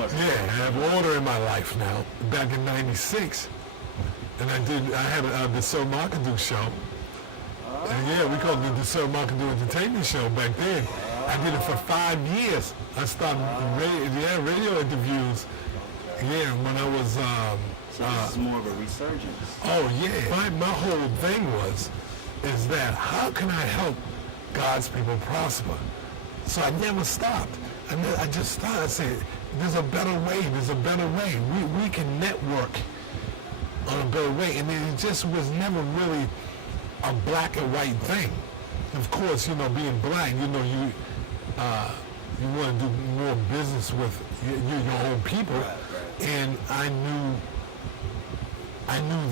order. Yeah, I have order in my life now. Back in '96, and I had the Sir Markadoo show. And yeah, we called it the Sir Markadoo Entertainment Show back then. I did it for 5 years. I started radio interviews. Yeah, when I was. So this is more of a resurgence. Oh yeah. My whole thing is that how can I help God's people prosper? So I never stopped. I just started saying, there's a better way. There's a better way. We can network on a better way, and it just was never really a black and white thing. Of course, being black, you want to do more business with your own people, right. And I knew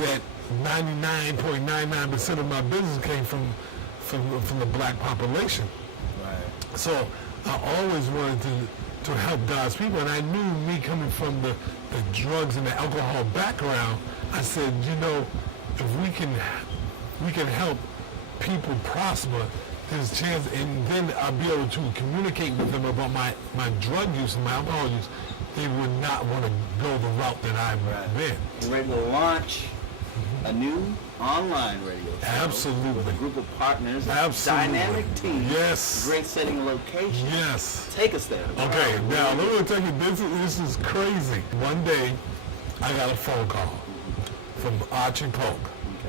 that 99.99% of my business came from the black population. Right. So I always wanted to help God's people, and I knew me coming from the drugs and the alcohol background, I said, if we can help people prosper, there's a chance, and then I'll be able to communicate with them about my drug use and my alcohol use. They would not want to go the route that I've been. We're ready to launch a new online radio show. Absolutely. With a group of partners. Absolutely. Dynamic team. Yes. Great setting location. Yes. Take us there. Okay, now let me tell you, this is crazy. One day, I got a phone call from Archie Polk.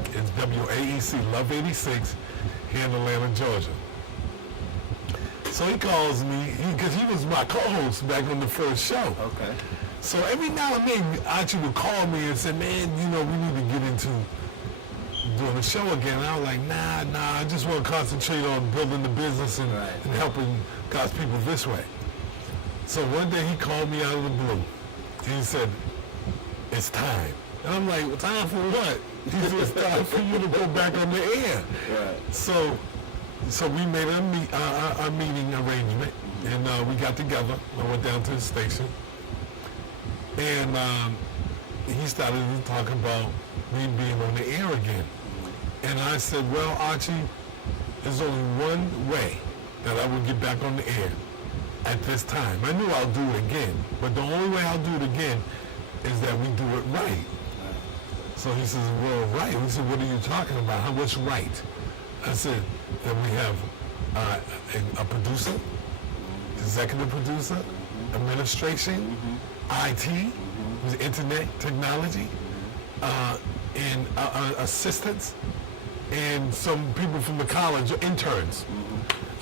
Okay. It's WAEC, Love 86, here in Atlanta, Georgia. So he calls me, because he was my co-host back on the first show. Okay. So every now and then, Archie would call me and say, man, we need to get into doing the show again. And I was like, nah, I just want to concentrate on building the business and helping God's people this way. So one day he called me out of the blue. He said, it's time. And I'm like, well, time for what? He said, it's time for you to go back on the air. Right. So we made a meeting arrangement, and we got together. I went down to the station, and he started to talk about me being on the air again. And I said, well, Archie, there's only one way that I will get back on the air at this time. I knew I'll do it again, but the only way I'll do it again is that we do it right. So he says, well, right. He said, what are you talking about? What's right? I said, that we have a producer, executive producer, administration, IT, internet technology, and assistants, and some people from the college, interns.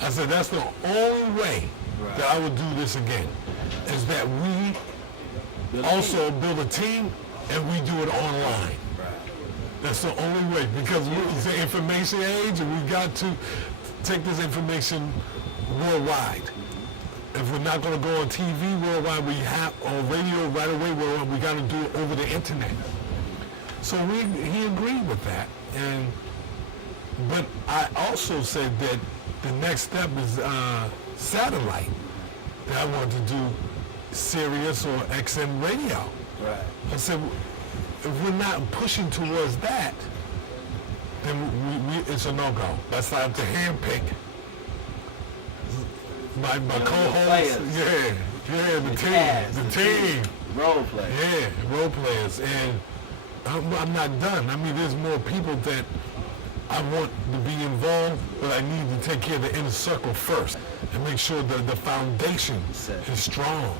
I said, that's the only way that I would do this again, is that we also build a team and we do it online. That's the only way, because it's an information age, and we got to take this information worldwide. If we're not going to go on TV worldwide, we have on radio right away. We got to do it over the internet. So he agreed with that, but I also said that the next step is satellite. That I want to do Sirius or XM radio. Right. I said, if we're not pushing towards that, then it's a no-go. That's I have to handpick my co-hosts. The team. Role players. Yeah, role players. And I'm not done. I mean, there's more people that I want to be involved, but I need to take care of the inner circle first and make sure that the foundation is strong,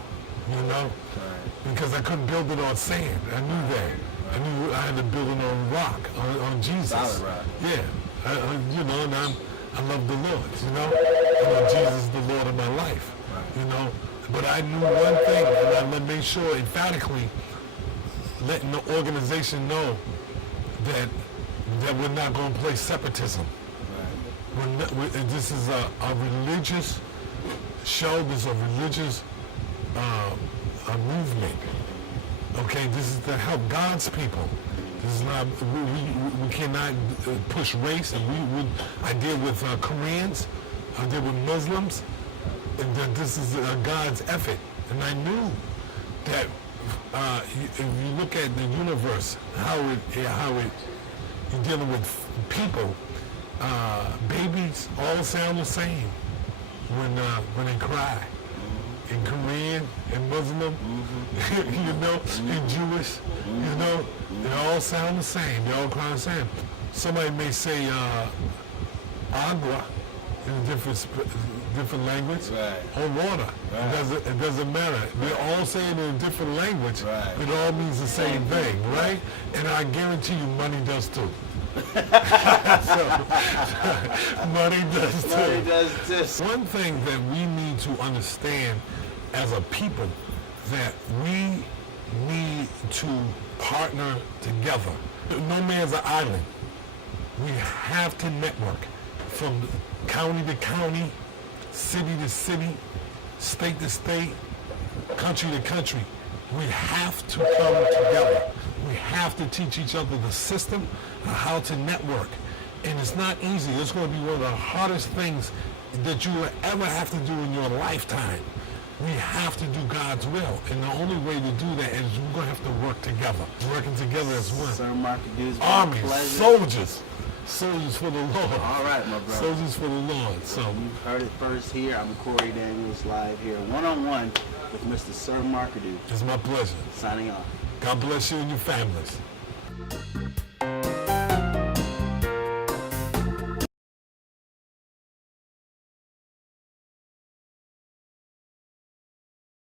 because I couldn't build it on sand. I knew that. I knew I had to build it on rock, on Jesus. Solid rock. Yeah, and I love the Lord, I know Jesus is the Lord of my life, But I knew one thing, and I made sure emphatically, letting the organization know that we're not going to play separatism. This is a religious show. This is a religious movement. Okay, this is to help God's people. This is not. We cannot push race. And I deal with Koreans. I deal with Muslims. And that this is God's effort. And I knew that if you look at the universe, how you're dealing with people, babies all sound the same when they cry. and Korean and Muslim, you know, and Jewish, you know, they all sound the same. They all kind of the same. Somebody may say agua in a different language, or water. It doesn't matter. They all say it in a different language, but it all means the same thing, right? And I guarantee you, money does too. So, money does too. Money does this. One thing that we need to understand as a people, that we need to partner together. No man's an island. We have to network from county to county, city to city, state to state, country to country. We have to come together. We have to teach each other the system of how to network. And it's not easy. It's going to be one of the hardest things that you will ever have to do in your lifetime. We have to do God's will. And the only way to do that is we're going to have to work together. Working together as one. Sir Markadoo, Armies, soldiers. Soldiers for the Lord. All right, my brother. Soldiers for the Lord. So you've heard it first here. I'm Corey Daniels, live here, one-on-one with Mr. Sir Markadoo. It's my pleasure. Signing off. God bless you and your families.